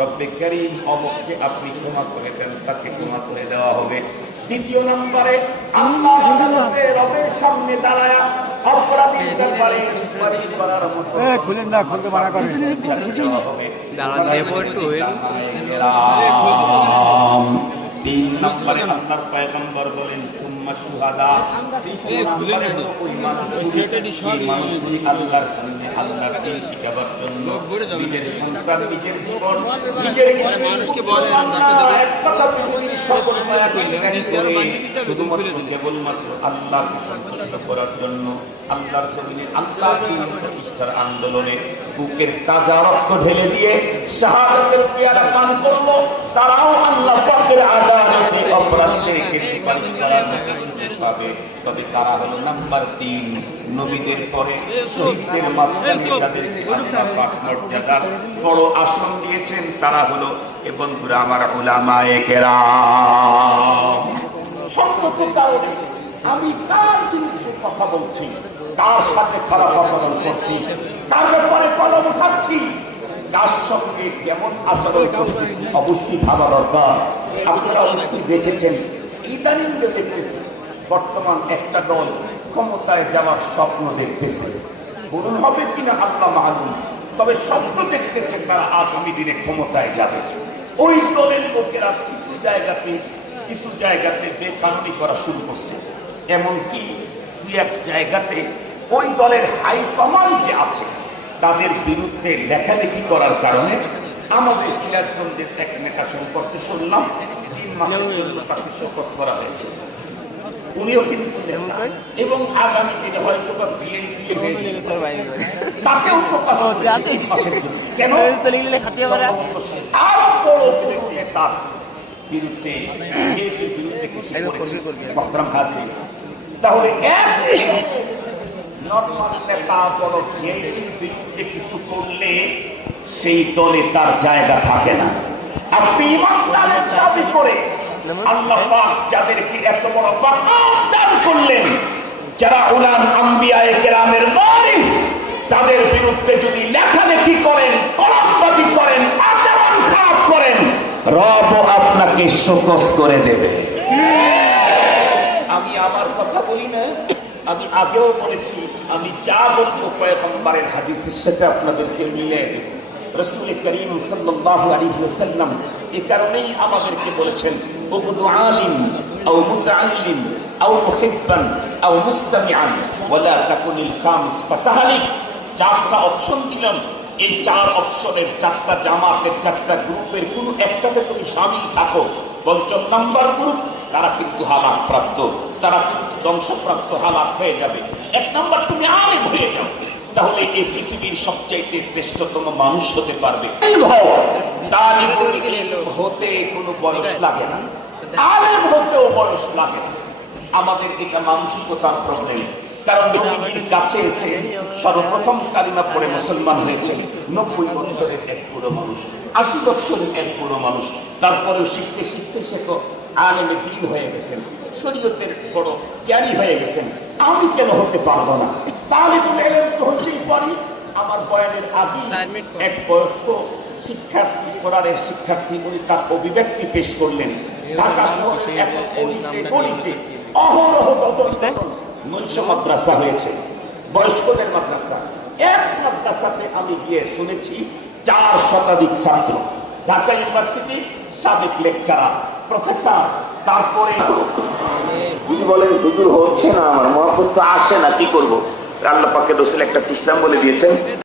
রব্বে কারীম অমুককে আপনি ক্ষমা করে দেন, তাকে ক্ষমা করে দেওয়া হবে। দ্বিতীয় নম্বরে আল্লাহ রবের সামনে দাঁড়ায়া অপরাধীর ব্যাপারে সুপারিশ করার মতো খুলেন না, খুলতে মানা করেন। তিন নম্বরে আল্লাহর পয়গম্বর বলেন উম্মাহ শুহাদা। মানুষগুলি আল্লাহর সামনে আল্লাহর ইতিকাবার জন্য নিজের সন্তান, নিজের জীবন, নিজের মানুষকে বলে শুধুমাত্র কেবলমাত্র আল্লাহকে সন্তুষ্ট করার জন্য আল্লাহর জমিনে আল্লাহ প্রতিষ্ঠার আন্দোলনে বুকের তাজা রক্ত ঢেলে দিয়ে শাহাদাতের পেয়ালা পান করলো। তারাও আল্লাহ পাকের আদালতে অপরাধীদেরকে সুপারিশ করার মতো সুযোগ পাবে। তবে তারা হলো নাম্বার 3, নবীদের পরে শহীদদের মাঝখানে যাদেরকে আল্লাহ পাক মর্যাদার বড় আসন দিয়েছেন তারা হলো এ বন্ধুরা আমার উলামায়ে কেরাম। সঙ্গত কারণে আমি কার বিরুদ্ধে কথা বলছি, কার সাথে খারাপ আচরণ করছি, কার ব্যাপারে কলম উঠাচ্ছি, কার সঙ্গে কেমন আচরণ করতেছি অবশ্যই ভাবা দরকার। আপনারা অবশ্যই দেখেছেন, ইদানিং দেখতেছি বর্তমান একটা দল ক্ষমতায় যাওয়ার স্বপ্ন দেখতেছে। পূরণ হবে কিনা আল্লাহ মালুম, তবে স্বপ্ন দেখতেছে তারা আগামী দিনে ক্ষমতায় যাবে। ওই দলের লোকেরা কিছু জায়গাতে বেকানুনি করা শুরু করছে। এমনকি দুই এক জায়গাতে ওই দলের হাই কমান্ড যে আছে তাদের বিরুদ্ধে লেখালেখি করার কারণে আমাদের সিরাজগঞ্জের এক নেতা সম্পর্কে শুনলাম 3 মাসের জন্য তাকে শোকজ করা হয়েছে। উনিও কিন্তু এবং আগামী দিনে হয়তো বা বিএনপি তাকেও শোকজ কেন আরো বড় নেতার বিরুদ্ধে তাহলে কিছু করলে সেই দলে তার জায়গা থাকে না। আপনি ইমানদারের দাবি করে আল্লাহ পাক যাদেরকে এত বড় মাকাম দান করলেন, যারা উলান আম্বিয়ায়ে কেরামের ওয়ারিস, তাদের বিরুদ্ধে যদি লেখালেখি করেন, কলঙ্কারি করেন, আচরণ খারাপ করেন, রব আপনাকে শোকজ করে দেবে। আমি আমার কথা বলি না, আমি আগেও বলেছি, আমি যা বলবো পয়গম্বরের হাদিসের সাথে আপনাদেরকে মিলিয়ে দেব। রাসূল করিম সাল্লাল্লাহু আলাইহি ওয়াসাল্লাম এই কারণেই আমাদেরকে বলেছেন উবদু আলিম আও মুতাআল্লিম আও মুহিব্বান আও মুস্তামিআন ওয়ালা তাকুনিল খামিস ফাতাহালিক। 4টা অপশন দিলাম, এই 4 অপশনের 4টা জামাতের 4টা গ্রুপের কোন একটাতে তুমি শামিল থাকো, 5ম নাম্বার গ্রুপ তারা কিন্তু হালাক প্রাপ্ত, তারা কিন্তু ধ্বংসপ্রাপ্ত, হালাক হয়ে যাবে। 1 নাম্বার তুমি আলেম হয়ে যাও, তাহলে এই পৃথিবীর সবচাইতে শ্রেষ্ঠতম মানুষ হতে পারবে। হতে কোনো বয়স লাগে না, আলেম হতেও বয়স লাগে না। আমাদের এটা মানসিকতার প্রবলেম। কারণ নবীর কাছে এসে সর্বপ্রথম কালিমা পড়ে মুসলমান হয়েছেন 90 বছরের এক বুড়ো মানুষ, 80 বছরের এক বুড়ো মানুষ। তারপরেও শিখতে শিখতে সে তো আলেমে দ্বীন হয়ে গেছেন, শরীয়তের বড় জ্ঞানী হয়ে গেছেন। আমি কেন হতে পারবো না? তালিবুল ইলম তো হচ্ছেই পারি। আমার বয়ানের আগে এক বয়স্ক শিক্ষার্থী, কোরআনের শিক্ষার্থী, উনি তার অভিব্যক্তি পেশ করলেন। ঢাকা শহরে এখন গলিতে অহরহ নৈশ মাদ্রাসা হয়েছে, বয়স্কদের মাদ্রাসা। এক মাদ্রাসাতে আমি গিয়ে শুনেছি 4 শতাধিক ছাত্র, ঢাকা ইউনিভার্সিটি সাবেক লেকচারার, প্রফেসর। তারপরে বলেন হুজুর হচ্ছে না, আমার মহাপুত্র আসে না, কি করবো? আল্লাহ পাকের রাসূল একটা সিস্টেম বলে দিয়েছেন।